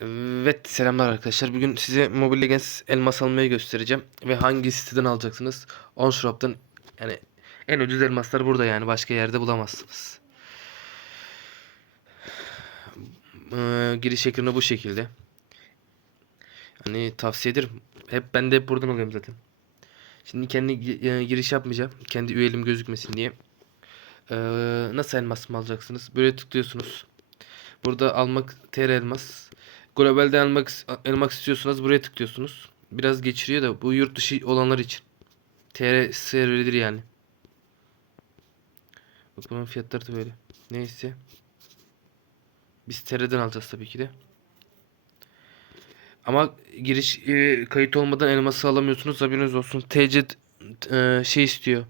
Evet selamlar arkadaşlar. Bugün size Mobile Legends elmas almayı göstereceğim. Ve hangi siteden alacaksınız? OnShop'tan yani en ucuz elmaslar burada yani başka yerde bulamazsınız. Ee, giriş ekranı bu şekilde. Hani tavsiye ederim. Hep ben de hep buradan alıyorum zaten. Şimdi kendi e, giriş yapmayacağım. Kendi üyelim gözükmesin diye. Ee, nasıl elmas mı alacaksınız? Böyle tıklıyorsunuz. Burada almak TR elmas. Globalde almak almak istiyorsanız buraya tıklıyorsunuz. Biraz geçiriyor da bu yurt dışı olanlar için. TR serveridir yani. Bak bunun fiyatları da böyle. Neyse. Biz TR'den alacağız tabii ki de. Ama giriş e, kayıt olmadan elması alamıyorsunuz. Haberiniz olsun. TC e, şey istiyor.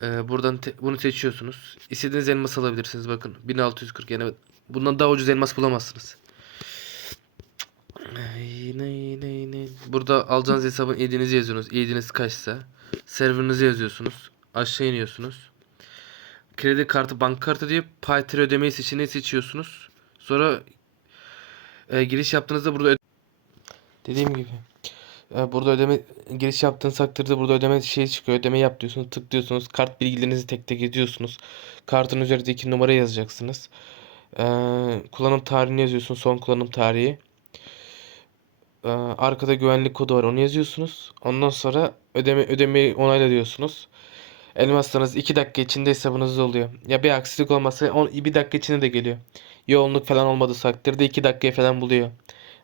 Hmm. E, buradan bunu seçiyorsunuz. İstediğiniz elması alabilirsiniz. Bakın 1640 yani bundan daha ucuz elmas bulamazsınız. Burada alacağınız hesabın ID'nizi yazıyorsunuz. ID'niz kaçsa. Serverınızı yazıyorsunuz. Aşağı iniyorsunuz. Kredi kartı, banka kartı diye Payter ödemeyi seçeneği seçiyorsunuz. Sonra e, giriş yaptığınızda burada dediğim gibi burada ödeme giriş yaptığınız takdirde burada ödeme şey çıkıyor. Ödeme yap diyorsunuz. Tıklıyorsunuz. Kart bilgilerinizi tek tek yazıyorsunuz. Kartın üzerindeki numara yazacaksınız. E, kullanım tarihini yazıyorsunuz. Son kullanım tarihi. E, arkada güvenlik kodu var. Onu yazıyorsunuz. Ondan sonra ödeme ödemeyi onayla diyorsunuz. Elmaslarınız 2 dakika içinde hesabınızda oluyor. Ya bir aksilik olmazsa 1 dakika içinde de geliyor. Yoğunluk falan olmadığı takdirde 2 dakikaya falan buluyor.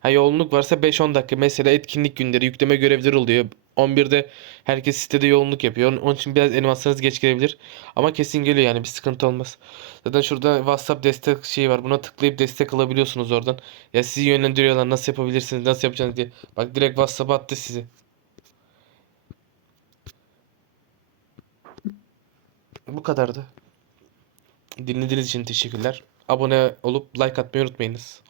Ha yoğunluk varsa 5-10 dakika. Mesela etkinlik günleri, yükleme görevleri oluyor. 11'de herkes sitede yoğunluk yapıyor. Onun- için biraz elmaslarınız geç gelebilir. Ama kesin geliyor yani bir sıkıntı olmaz. Zaten şurada WhatsApp destek şeyi var. Buna tıklayıp destek alabiliyorsunuz oradan. Ya sizi yönlendiriyorlar nasıl yapabilirsiniz, nasıl yapacaksınız diye. Bak direkt WhatsApp'a attı sizi. Bu kadardı. Dinlediğiniz için teşekkürler. Abone olup like atmayı unutmayınız.